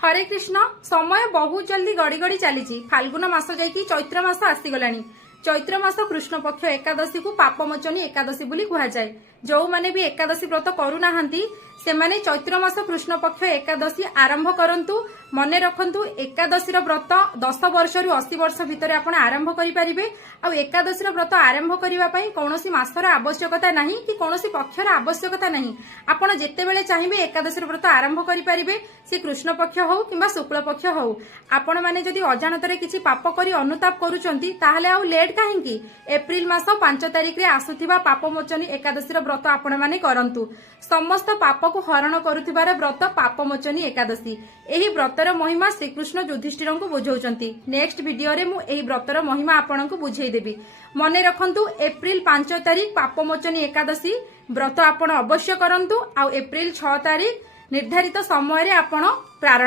हरे कृष्ण। समय बहुत जल्दी गड़ी गड़ी चली। फाल्गुन मास जाइकी चैत्र मास आसीगलानी। चैत्र मास कृष्ण पक्ष एकादशी को पापमोचनी एकादशी बोली कहुए। जो माने भी एकादशी व्रत करूना से माने चैत्र मास कृष्ण पक्ष एकादशी आरंभ करंतु। मने रखंतु एकादशी व्रत 10 वर्ष रु 80 वर्ष भितर आपण आरंभ करि परिबे। आ एकादशी व्रत आरंभ करिवा पई कोनोसी मासर आवश्यकता नाही कि कोनोसी पक्षर आवश्यकता नाही। आपण जेतेबेले चाहिबे एकादशी व्रत आरंभ करि परिबे। से कृष्ण पक्ष हो किंबा शुक्ल पक्ष हो। आपण माने जदि अजाणतरे किछि पाप करी अनुताप करूचंती ताहाले आउ लेट काहेकि एप्रिल मास 5 तारिख रे आसुथिबा पापमोचनी एकादशी व्रत आपण माने करंतु। समस्त पाप को हरण करुथिबार व्रत पापमोचनी एकादशी। एही व्रतर महिमा श्रीकृष्ण युधिष्ठिर को बुझाउचंती। नेक्स्ट वीडियो रे मु एही व्रतर महिमा आपनकु बुझेई देबी। मने रखंतु एप्रिल 5 तारिख पापमोचनी एकादशी व्रत आपण अवश्य करंतु। आ एप्रिल 6 तारिख निर्धारित समय रे आपण प्रारंभ